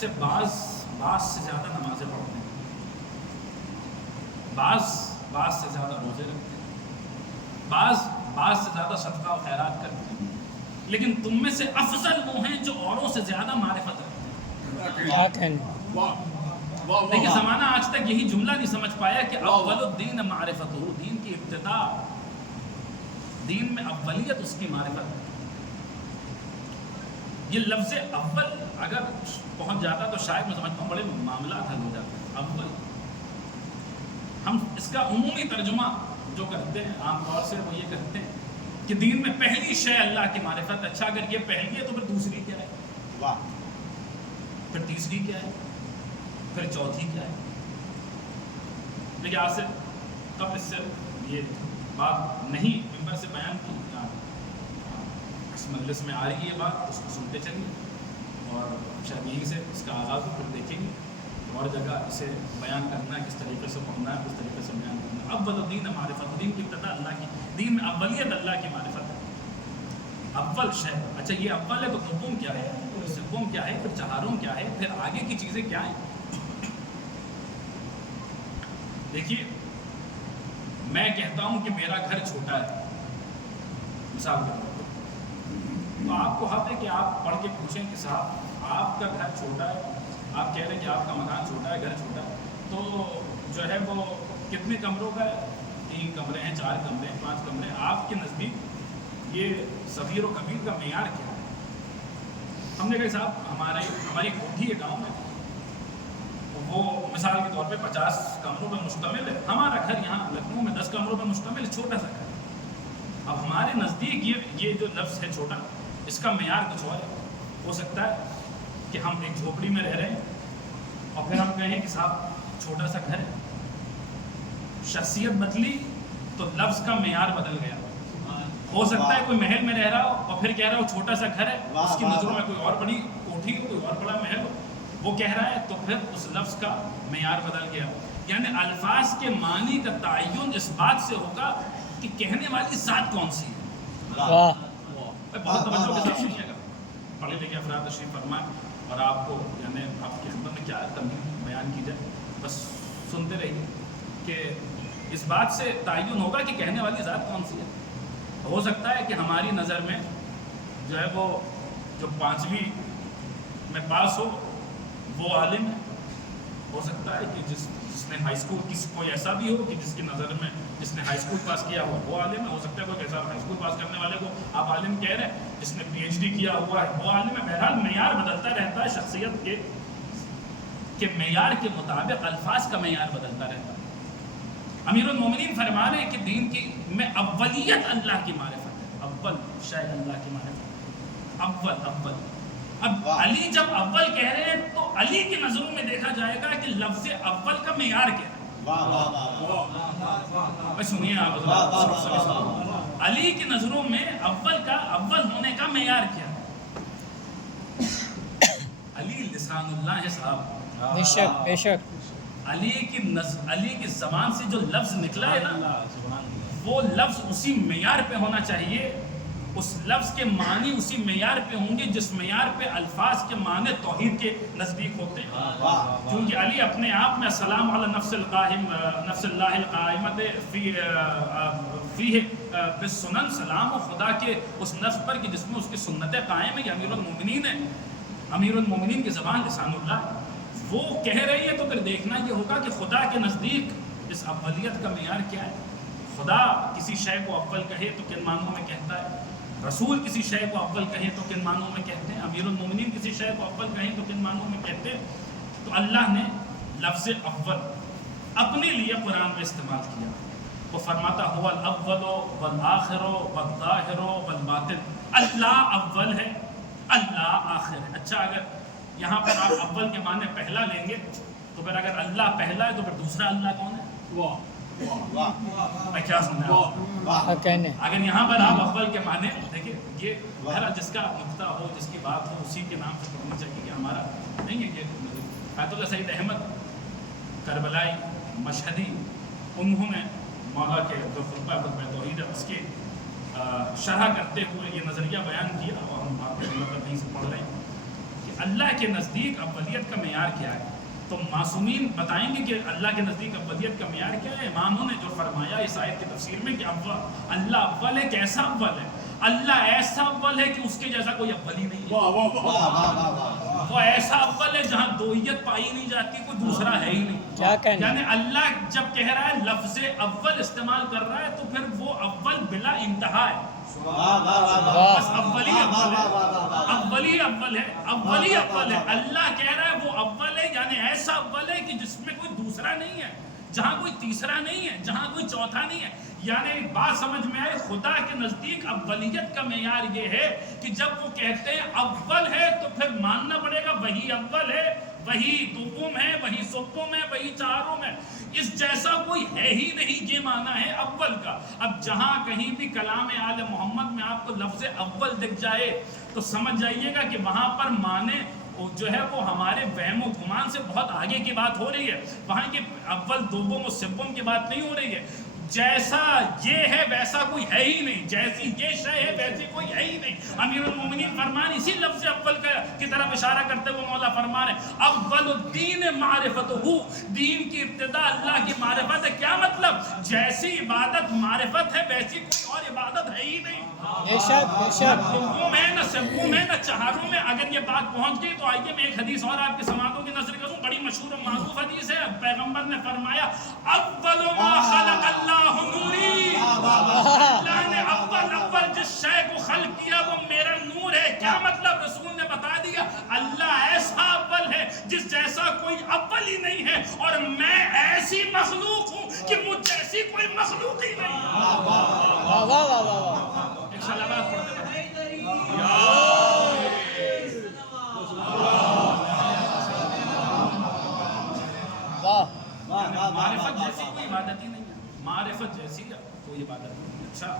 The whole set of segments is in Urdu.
سے بعض سے زیادہ نمازیں پڑھتے ہیں، بعض سے زیادہ روزے رکھتے ہیں، بعض سے زیادہ صدقہ و خیرات کرتے ہیں، لیکن تم میں سے افضل وہ ہیں جو اوروں سے زیادہ معرفت رکھتے ہیں۔ لیکن زمانہ آج تک یہی جملہ نہیں سمجھ پایا کہ اول الدین معرفت ہو، دین کی ابتدا، دین میں اولیت اس کی معرفت ہے۔ یہ لفظ اول اگر پہنچ جاتا تو شاید میں سمجھتا ہوں بڑے معاملات حل ہو جاتے ہیں۔ اول ہم اس کا عمومی ترجمہ جو کرتے ہیں عام طور سے وہ یہ کہتے ہیں کہ دین میں پہلی شے اللہ کی معرفت۔ اچھا اگر یہ پہلی ہے تو پھر دوسری کیا ہے، پھر تیسری کیا ہے، پھر چوتھی کیا ہے؟ لیکن آج سے قبل اس سے یہ بات نہیں ممبر سے بیان کی، اس مجلس میں آ رہی ہے بات، اس کو سنتے چلیے اور شاید یہیں سے اس کا آغاز ہو، پھر دیکھیں گے اور جگہ اسے بیان کرنا ہے، کس طریقے سے پڑھنا ہے، کس طریقے سے بیان کرنا ہے۔ اول الدین معرفت، دین کی ابتدا اللہ کی، دین میں اولیت اللہ کی معرفت ہے، اول شے۔ اچھا یہ اول ہے تو دوم کیا ہے، پھر سوم کیا ہے، پھر چہارم کیا ہے، پھر آگے کی چیزیں کیا ہیں؟ دیکھیے میں کہتا ہوں کہ میرا گھر چھوٹا ہے، مثال کے طور پر، تو آپ کو حق ہے کہ آپ پڑھ کے پوچھیں کہ صاحب آپ کا گھر چھوٹا ہے، آپ کہہ رہے ہیں کہ آپ کا مکان چھوٹا ہے، گھر چھوٹا ہے، تو جو ہے وہ کتنے کمروں کا ہے؟ 3 کمرے ہیں، 4 کمرے ہیں، 5 کمرے ہیں۔ آپ کے نزدیک یہ صغیر و کبیر کا معیار کیا ہے؟ ہم نے کہا صاحب ہماری کوٹھی ہے گاؤں میں، وہ مثال کے طور پہ 50 کمروں پہ مشتمل ہے، ہمارا گھر یہاں لکھنؤ میں 10 کمروں پہ مشتمل ہے، چھوٹا سا گھر۔ اب ہمارے نزدیک یہ جو لفظ ہے چھوٹا، اس کا معیار کچھ اور ہے۔ ہو سکتا ہے کہ ہم ایک جھوپڑی میں رہ رہے ہیں اور پھر ہم کہیں کہ صاحب چھوٹا سا گھر ہے، شخصیت بدلی تو لفظ کا معیار بدل گیا۔ ہو سکتا ہے کوئی محل میں رہ رہا ہو اور پھر کہہ رہا ہو چھوٹا سا گھر ہے، اس کی نظروں میں کوئی اور بڑی کوٹھی ہو، کوئی اور بڑا محل ہو، وہ کہہ رہا ہے تو پھر اس لفظ کا معیار بدل گیا۔ یعنی الفاظ کے معنی کا تعین اس بات سے ہوگا کہ کہنے والی ذات کون سی ہے۔ بہت توجہ کے ساتھ سنیے گا، پڑھے لکھے افراد تشریف فرمائیں اور آپ کو یعنی آپ کی خدمت میں کیا تمہید بیان کی جائے، بس سنتے رہیے کہ اس بات سے تعین ہوگا کہ کہنے والی ذات کون سی ہے۔ ہو سکتا ہے کہ ہماری نظر میں جو ہے وہ جو 5ویں میں پاس ہو وہ عالم ہے، ہو سکتا ہے کہ جس نے ہائی اسکول، کوئی ایسا بھی ہو کہ جس کی نظر میں جس نے ہائی اسکول پاس کیا ہو وہ عالم ہے، ہو سکتا ہے کوئی ایسا ہائی اسکول پاس کرنے والے کو آپ عالم کہہ رہے ہیں، جس نے PhD کیا ہوا ہے وہ عالم ہے۔ بہرحال معیار بدلتا رہتا ہے، شخصیت کے معیار کے مطابق الفاظ کا معیار بدلتا رہتا ہے۔ امیر المومنین فرما رہے ہیں کہ دین کی میں اولیت اللہ کی معرفت ہے، اول شاید اللہ کی معرفت، اول۔ اب علی جب اول کہہ رہے ہیں تو علی کی نظروں میں دیکھا جائے گا کہ لفظ اول کا معیار کیا ہے۔ سنیے آپ، علی کی نظروں میں اول ہونے کا معیار کیا ہے؟ علی لسان اللہ ہے صاحب، بے شک بے شک۔ علی کی زبان سے جو لفظ نکلا ہے نا، وہ لفظ اسی معیار پہ ہونا چاہیے، اس لفظ کے معنی اسی معیار پہ ہوں گے جس معیار پہ الفاظ کے معنی توحید کے نزدیک ہوتے ہیں۔ کیونکہ علی اپنے آپ میں السلام علی نفس اللہ القائمۃ فیہ بالسنن، سلام و خدا کے اس نفس پر کہ جس میں اس کی سنتیں قائم ہیں، یہ امیر المومنین ہے، امیر المومنین کی زبان لسان اللہ ہے، وہ کہہ رہی ہے۔ تو پھر دیکھنا یہ ہوگا کہ خدا کے نزدیک اس اولیت کا معیار کیا ہے۔ خدا کسی شے کو اول کہے تو کن معنوں میں کہتا ہے، رسول کسی شے کو اول کہیں تو کن معنوں میں کہتے ہیں، امیر المومنین کسی شے کو اول کہیں تو کن معنوں میں کہتے ہیں۔ تو اللہ نے لفظ اول اپنے لیے قرآن میں استعمال کیا، وہ فرماتا ہوا الاول والآخر والظاہر والباطن، اللہ اول ہے، اللہ آخر ہے۔ اچھا اگر یہاں پر آپ اول کے معنی پہلا لیں گے تو پھر اگر اللہ پہلا ہے تو پھر دوسرا اللہ کون ہے؟ میں کیا سمجھا؟ اگر یہاں پر آپ اول کے معنی دیکھیں، یہ بہرحال جس کا نقطہ ہو، جس کی بات ہو، اسی کے نام سے پڑھنا چاہیے کہ ہمارا نہیں ہے۔ یہ آیت اللہ سعید احمد کربلائی مشہدی، انہوں نے مولا کے جو خطبہ توحید ہے اس کے شرح کرتے ہوئے یہ نظریہ بیان کیا، اور ہم آپ کے خدمت پر نہیں سے پڑھ رہے ہیں کہ اللہ کے نزدیک اولیت کا معیار کیا ہے؟ تو معصومین بتائیں گے کہ اللہ کے نزدیک اولیت کا معیار کیا ہے؟ اماموں نے جو فرمایا اس آیت کی تفسیر میں کہ اللہ اول ہے، کیسا اول ہے؟ اللہ ایسا اول ہے کہ اس کے جیسا کوئی اول ہی نہیں ہے۔ وہ ایسا اول ہے جہاں دوئیت پائی نہیں جاتی، کوئی دوسرا ہے ہی نہیں۔ یعنی اللہ جب کہہ رہا ہے لفظ اول استعمال کر رہا ہے تو پھر وہ اول بلا انتہا ہے، بس اولی اول ہے، اولی اول ہے، اولی اول ہے۔ اللہ کہہ رہا ہے وہ اول ہے، یعنی ایسا اول ہے کہ جس میں کوئی دوسرا نہیں ہے، جہاں کوئی تیسرا نہیں ہے، جہاں کوئی چوتھا نہیں ہے۔ یعنی ایک بات سمجھ میں آئے، خدا کے نزدیک اولیت کا معیار یہ ہے کہ جب وہ کہتے ہیں اول ہے تو پھر ماننا پڑے گا وہی اول ہے، وہی دوم ہے، وہی سوم ہے، وہی چاروں ہے، اس جیسا کوئی ہے ہی نہیں، یہ معنی ہے اول کا۔ اب جہاں کہیں بھی کلام آل محمد میں آپ کو لفظ اول دکھ جائے تو سمجھ جائیے گا کہ وہاں پر معنی جو ہے وہ ہمارے وہم و گمان سے بہت آگے کی بات ہو رہی ہے، وہاں کے اول دوم و سوم کی بات نہیں ہو رہی ہے۔ جیسا یہ ہے ویسا کوئی ہے ہی نہیں، جیسی یہ شے ہے ویسی کوئی ہے ہی نہیں۔ امیر المومنین فرمان اسی لفظ اول کی طرف اشارہ کرتے ہوئے مولا فرمان ہے اول الدین معرفتہ، دین کی ابتدا اللہ کی معرفت ہے۔ کیا مطلب؟ جیسی عبادت معرفت ہے ویسی کوئی اور عبادت ہے ہی نہیں، نہ دوم ہے، نہ سوم ہے، نہ چہاروں میں۔ اگر یہ بات پہنچ گئی تو آئیے میں ایک حدیث اور آپ کے سماعتوں کی نظر کروں، بڑی مشہور و معروف حدیث ہے۔ پیغمبر نے فرمایا اول ما خلق اللہ نوری، اللہ نے اول جس شے کو خلق کیا وہ میرا نور ہے۔ کیا مطلب؟ رسول نے بتا دیا اللہ ایسا اول ہے جس جیسا کوئی اول ہی نہیں ہے، اور میں ایسی مخلوق ہوں کہ مجھ جیسی کوئی مخلوق ہی نہیں ہے۔ ایک صلوات پڑھتے معرفت جیسی کوئی عبادت ہی نہیں ہے، معرفت جیسی کوئی عبادت نہیں ہے۔ اچھا،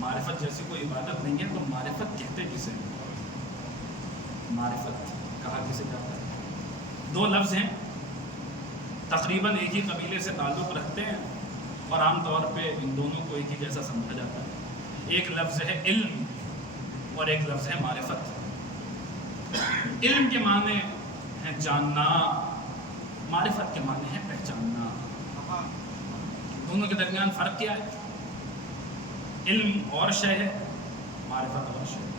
معرفت جیسی کوئی عبادت نہیں ہے تو معرفت کہتے کسے؟ معرفت کہا کسے جاتا ہے؟ دو لفظ ہیں، تقریباً ایک ہی قبیلے سے تعلق رکھتے ہیں اور عام طور پہ ان دونوں کو ایک ہی جیسا سمجھا جاتا ہے۔ ایک لفظ ہے علم اور ایک لفظ ہے معرفت۔ علم کے معنی ہے جاننا، معرفت کے معنی ہے پہچاننا۔ دونوں کے درمیان فرق کیا ہے؟ علم اور شے ہے، معرفت اور شے ہے۔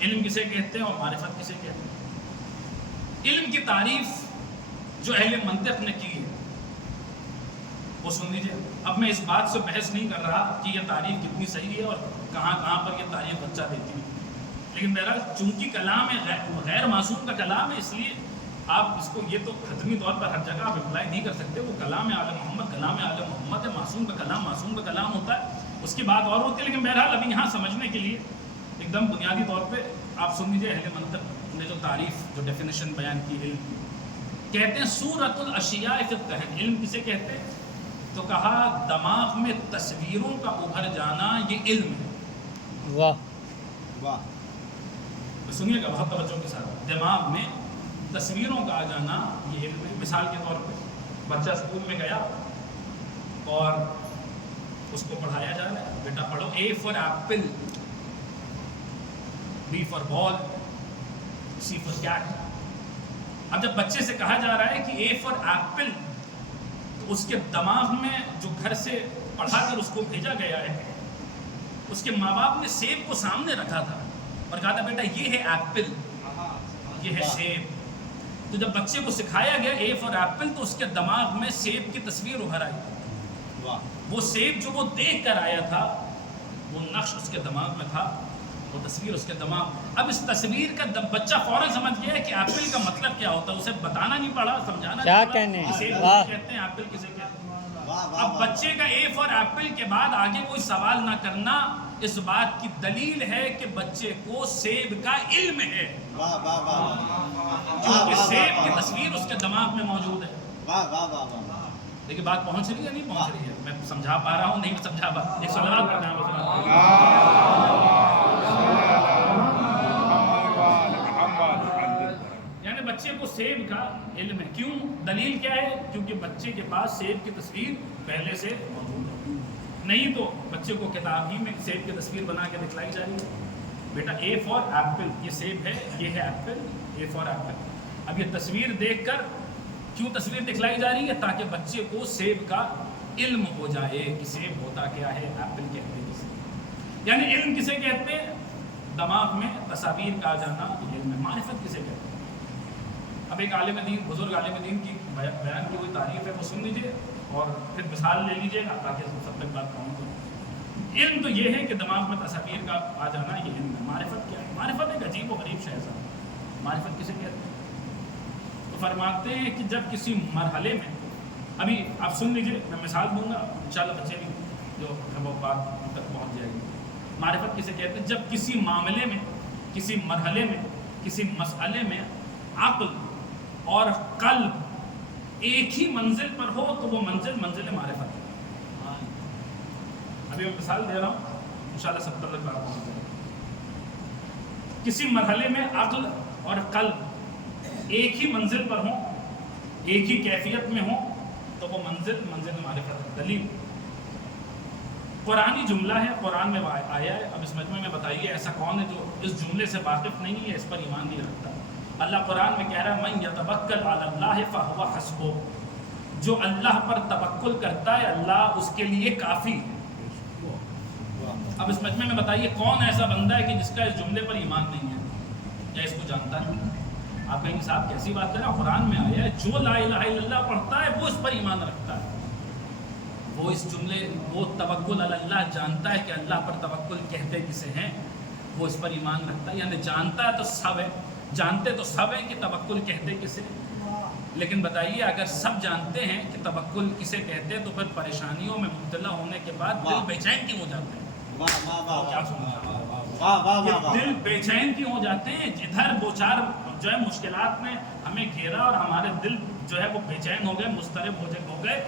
علم کسے کہتے ہیں اور معرفت کسے کہتے ہیں؟ علم کی تعریف جو اہل منطق نے کی ہے وہ سن لیجیے۔ اب میں اس بات سے بحث نہیں کر رہا کہ یہ تعریف کتنی صحیح ہے اور کہاں کہاں پر یہ تعریف بچہ دیتی ہے، لیکن بہرحال چونکہ کلام غیر معصوم کا کلام ہے، اس لیے آپ اس کو یہ تو حتمی طور پر ہر جگہ آپ اپلائی نہیں کر سکتے۔ وہ کلام آل محمد، کلام آل محمد ہے، معصوم کا کلام ہوتا ہے، اس کی بات اور ہوتی ہے۔ لیکن بہرحال ابھی یہاں سمجھنے کے لیے ایک دم بنیادی طور پہ آپ سن لیجیے اہل منطق نے جو تعریف، جو ڈیفینیشن بیان کی علم کی، کہتے ہیں صورت الاشیاء فی الذہن۔ علم کسے کہتے ہیں؟ تو کہا دماغ میں تصویروں کا ابھر جانا یہ علم ہے۔ واہ واہ، سنیے گا بہت توجہ کے ساتھ۔ دماغ میں تصویروں کا آ جانا یہ علم ہے۔ مثال کے طور پہ بچہ اسکول میں گیا اور اس کو پڑھایا جا رہا ہے، بیٹا پڑھو A for apple, B for ball, C for cat. اب جب بچے سے کہا جا رہا ہے کہ اے فار ایپل، تو اس کے دماغ میں جو گھر سے پڑھا کر اس کو بھیجا گیا ہے، اس کے ماں باپ نے سیب کو سامنے رکھا تھا اور کہا تھا بیٹا یہ ہے ایپل، یہ ہے سیب۔ تو جب بچے کو سکھایا گیا اے فار ایپل تو اس کے دماغ میں سیب کی تصویر ابھر آئی۔ وہ سیب جو وہ دیکھ کر آیا تھا، وہ نقش اس کے دماغ میں تھا، وہ تصویر اس کے دماغ۔ اب اس تصویر کا بچہ فوراً سمجھ گیا کہ ایپل کا مطلب کیا ہوتا ہے، اسے بتانا نہیں پڑا، سمجھانا نہیں پڑا، سیب کسے کہتے ہیں، ایپل کسے کہتے ہیں۔ اب بچے کا اے فار ایپل کے بعد آگے کوئی سوال نہ کرنا اس بات کی دلیل ہے کہ بچے کو سیب کا علم ہے، کیونکہ سیب کی تصویر اس کے دماغ میں موجود ہے۔ دیکھیے بات پہنچ رہی ہے نہیں پہنچ رہی ہے؟ میں سمجھا پا رہا ہوں نہیں سمجھا پا رہا؟ ایک صلوات پڑھنا یعنی بچے کو سیب کا علم ہے۔ کیوں؟ دلیل کیا ہے؟ کیونکہ بچے کے پاس سیب کی تصویر پہلے سے موجود ہے، نہیں تو بچے کو کتاب ہی میں سیب کی تصویر بنا کے دکھلائی جا رہی ہے۔ بیٹا اے فار ایپل، یہ سیب ہے، یہ ہے ایپل، اے فار ایپل. اب یہ تصویر دیکھ کر کیوں تصویر دکھلائی جا رہی ہے؟ تاکہ بچے کو سیب کا علم ہو جائے کہ سیب ہوتا کیا ہے، ایپل کہتے ہیں کسے. یعنی علم کسے کہتے ہیں؟ دماغ میں تصاویر کا آ جانا علم ہے. معرفت کسے کہتے ہیں؟ اب ایک عالم دین، بزرگ عالم دین کی بیان کی ہوئی تعریف ہے، وہ سن لیجیے اور پھر مثال لے لیجیے گا تاکہ سب تک بات پہنچ جائے. علم تو یہ ہے کہ دماغ میں تصاویر کا آ جانا، یہ علم ہے. معرفت کیا ہے؟ معرفت ایک عجیب و غریب شے ہے. معرفت کسے کہتے ہیں؟ تو فرماتے ہیں کہ جب کسی مرحلے میں، ابھی آپ سن لیجیے، میں مثال دوں گا انشاءاللہ بچے بھی جو ہے وہ بات تک پہنچ جائے گی. معرفت کسے کہتے ہیں؟ جب کسی معاملے میں، کسی مرحلے میں، کسی مسئلے میں عقل اور قلب ایک ہی منزل پر ہو تو وہ منزل معرفت ہے. ابھی میں مثال دے رہا ہوں، انشاءاللہ سب تک بات پہنچ جائے گی. کسی مرحلے میں عقل اور قلب ایک ہی منزل پر ہوں، ایک ہی کیفیت میں ہوں تو وہ منزل معرفت ہے. دلیل قرآنی جملہ ہے، قرآن میں آیا ہے. اب اس مجمع میں بتائیے ایسا کون ہے جو اس جملے سے واقف نہیں ہے، اس پر ایمان نہیں رکھتا. اللہ قرآن میں کہہ رہا ہے من یتوکل علی اللہ فہو حسبہ، جو اللہ پر توکل کرتا ہے اللہ اس کے لیے کافی ہے. اب اس مجمع میں بتائیے کون ایسا بندہ ہے کہ جس کا اس جملے پر ایمان نہیں ہے یا اس کو جانتا نہیں؟ آپ کہیں صاحب کیسی بات کر رہے ہیں؟ قرآن میں آیا ہے جو لا الہ الا اللہ پڑھتا ہے وہ اس پر ایمان رکھتا ہے. وہ اس جملے، وہ توکل علی اللہ جانتا ہے کہ اللہ پر توکل کہتے کسے ہیں، وہ اس پر ایمان رکھتا ہے. یعنی جانتا ہے تو سب ہے، جانتے تو سب ہیں کہ توکل کہتے کسے. لیکن بتائیے اگر سب جانتے ہیں کہ توکل کسے کہتے ہیں تو پھر پریشانیوں میں مبتلا ہونے کے بعد دل بے چین کیوں ہو جاتے ہیں؟ کیا سننا؟ دل بے چین کیوں ہو جاتے ہیں؟ ادھر دو چار جو ہے مشکلات نے ہمیں گھیرا اور ہمارے دل جو ہے وہ بے چین ہو گئے، مضطرب ہو گئے.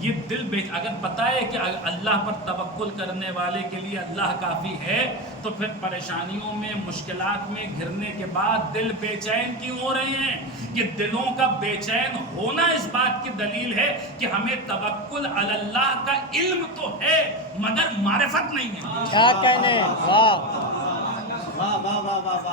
یہ دل اگر پتہ ہے کہ اللہ پر توکل کرنے والے کے لیے اللہ کافی ہے تو پھر پریشانیوں میں، مشکلات میں گھرنے کے بعد دل بے چین کیوں ہو رہے ہیں؟ یہ دلوں کا بے چین ہونا اس بات کی دلیل ہے کہ ہمیں توکل علی اللہ کا علم تو ہے مگر معرفت نہیں ہے. کیا کہنے،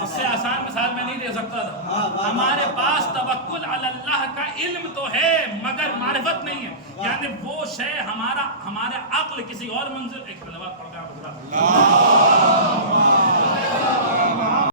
اس سے آسان مثال میں نہیں دے سکتا تھا. ہمارے پاس توکل علی اللہ کا علم تو ہے مگر معرفت نہیں ہے. یعنی وہ شے ہمارا عقل کسی اور منزل، ایک صلوات پڑھ کر